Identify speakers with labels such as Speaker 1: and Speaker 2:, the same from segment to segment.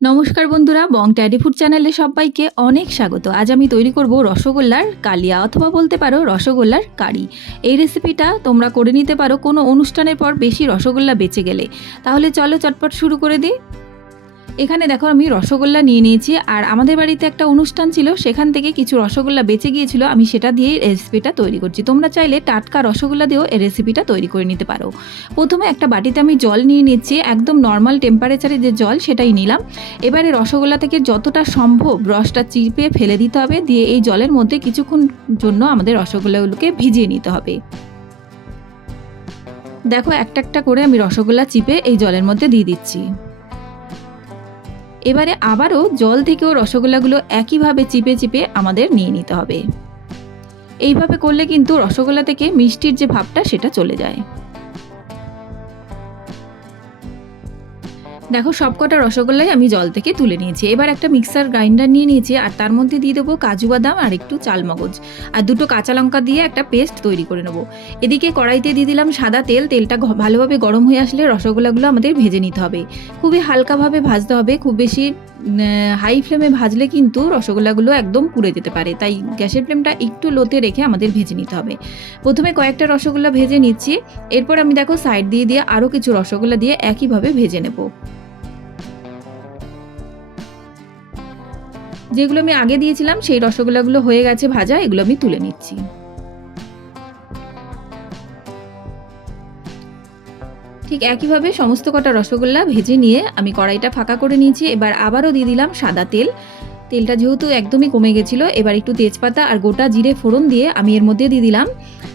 Speaker 1: নমস্কার বন্ধুরা, বং teddy food চ্যানেলে সবাইকে অনেক স্বাগত। আজ আমি তৈরি করব রসগোল্লার কালিয়া অথবা বলতে পারো রসগোল্লার কারি। এই রেসিপিটা তোমরা করে নিতে পারো কোনো অনুষ্ঠানের পর বেশি রসগোল্লা বেঁচে গেলে। তাহলে চলো চটপট শুরু করে দিই। এখানে দেখো আমি রসগোল্লা নিয়ে নিয়েছি, আর আমাদের বাড়িতে একটা অনুষ্ঠান ছিল, সেখান থেকে কিছু রসগোল্লা বেঁচে গিয়েছিল, আমি সেটা দিয়েই রেসিপিটা তৈরি করছি। তোমরা চাইলে টাটকা রসগোল্লা দিয়েও এই রেসিপিটা তৈরি করে নিতে পারো। প্রথমে একটা বাটিতে আমি জল নিয়ে নিচ্ছি, একদম নর্মাল টেম্পারেচারে যে জল সেটাই নিলাম। এবারে রসগোল্লা থেকে যতটা সম্ভব রসটা চিপে ফেলে দিতে হবে, দিয়ে এই জলের মধ্যে কিছুক্ষণ জন্য আমাদের রসগোল্লাগুলোকে ভিজিয়ে নিতে হবে। দেখো একটা একটা করে আমি রসগোল্লা চিপে এই জলের মধ্যে দিয়ে দিচ্ছি। এবারে আবারও জল থেকেও রসগোল্লাগুলো একইভাবে চিপে চিপে আমাদের নিয়ে নিতে হবে। এইভাবে করলে কিন্তু রসগোল্লা থেকে মিষ্টির যে ভাবটা সেটা চলে যায়। দেখো, সবকটা রসগোল্লাই আমি জল থেকে তুলে নিয়েছি। এবার একটা মিক্সার গ্রাইন্ডার নিয়ে নিয়েছি, আর তার মধ্যে দিয়ে দেবো কাজু বাদাম আর একটু চালমগজ আর দুটো কাঁচা লঙ্কা দিয়ে একটা পেস্ট তৈরি করে নেব। এদিকে কড়াইতে দিয়ে দিলাম সাদা তেল। তেলটা ভালোভাবে গরম হয়ে আসলে রসগোল্লাগুলো আমাদের ভেজে নিতে হবে। খুবই হালকাভাবে ভাজতে হবে, খুব বেশি হাই ফ্লেমে ভাজলে কিন্তু রসগোল্লাগুলো একদম পুড়ে যেতে পারে। তাই গ্যাসের ফ্লেমটা একটু লোতে রেখে আমাদের ভেজে নিতে হবে। প্রথমে কয়েকটা রসগোল্লা ভেজে নিচ্ছি। এরপর আমি দেখো সাইড দিয়ে দিয়ে আরও কিছু রসগোল্লা দিয়ে একইভাবে ভেজে নেব। যেগুলো আমি আগে দিয়েছিলাম, সেই রসগোল্লাগুলো হয়ে গেছে ভাজা, এগুলো আমি তুলে নিচ্ছি। ঠিক একইভাবে সমস্ত কটা রসগোল্লা ভেজে নিয়ে আমি কড়াইটা ফাঁকা করে নিয়েছি। এবার আবারও দিয়ে দিলাম সাদা তেল। তেলটা যেহেতু একদমই কমে গেছিল, এবার একটু তেজপাতা আর গোটা জিরে ফোড়ন দিয়ে আমি এর মধ্যে দিয়ে দিলাম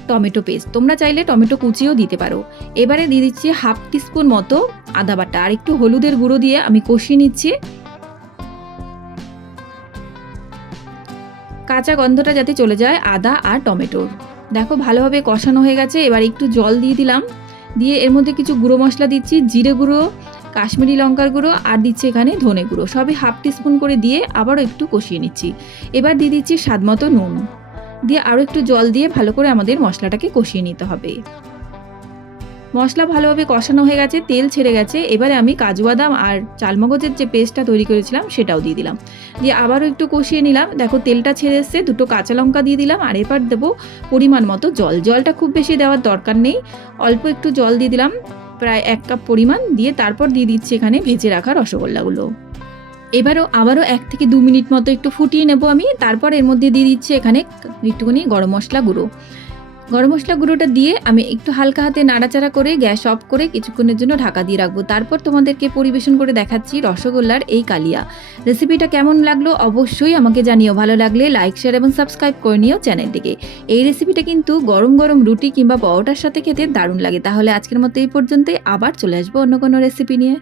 Speaker 1: টমেটো পেস্ট। তোমরা চাইলে টমেটো কুচিও দিতে পারো। এবারে দিয়ে দিচ্ছি হাফ টিস্পুন মতো আদা বাটা আর একটু হলুদের গুঁড়ো দিয়ে আমি কষিয়ে নিচ্ছি। কাঁচা গন্ধটা যাতে চলে যায় আদা আর টমেটোর। দেখো ভালোভাবে কষানো হয়ে গেছে, এবার একটু জল দিয়ে দিলাম। দিয়ে এর মধ্যে কিছু গুঁড়ো মশলা দিচ্ছি, জিরে গুঁড়ো, কাশ্মীরি লঙ্কার গুঁড়ো, আর দিচ্ছি এখানে ধনে গুঁড়ো। সবই হাফ টিস্পুন করে দিয়ে আবারও একটু কষিয়ে নিচ্ছি। এবার দিয়ে দিচ্ছি স্বাদ মতো নুন। দিয়ে আরও একটু জল দিয়ে ভালো করে আমাদের মশলাটাকে কষিয়ে নিতে হবে। মশলা ভালোভাবে কষানো হয়ে গেছে, তেল ছেড়ে গেছে। এবারে আমি কাজু বাদাম আর চালমগজের যে পেস্টটা তৈরি করেছিলাম, সেটাও দিয়ে দিলাম। দিয়ে আবারও একটু কষিয়ে নিলাম। দেখো, তেলটা ছেড়ে এসছে, দুটো কাঁচা লঙ্কা দিয়ে দিলাম, আর এবার দেবো পরিমাণ মতো জল। জলটা খুব বেশি দেওয়ার দরকার নেই। অল্প একটু জল দিয়ে দিলাম, প্রায় এক কাপ পরিমাণ। দিয়ে তারপর দিয়ে দিচ্ছি এখানে ভেজে রাখা রসগোল্লাগুলো। এবারও আবারও এক থেকে দু মিনিট মতো একটু ফুটিয়ে নেব আমি। তারপর এর মধ্যে দিয়ে দিচ্ছি এখানে একটুখানি গরম মশলা গুঁড়ো। গরম মশলা গুঁড়োটা দিয়ে আমি একটু হালকা হাতে নাড়াচাড়া করে গ্যাস অফ করে কিছুক্ষণের জন্য ঢাকা দিয়ে রাখব। তারপর তোমাদেরকে পরিবেশন করে দেখাচ্ছি রসগোল্লার এই কালিয়া। রেসিপিটা কেমন লাগল অবশ্যই আমাকে জানিও। ভালো লাগলে লাইক, শেয়ার এবং সাবস্ক্রাইব করে নিও চ্যানেলটিকে। এই রেসিপিটা কিন্তু গরম গরম রুটি কিংবা পরোটার সাথে খেতে দারুণ লাগে। তাহলে আজকের মতো এই পর্যন্তই। আবার চলে আসব অন্য কোনো রেসিপি নিয়ে।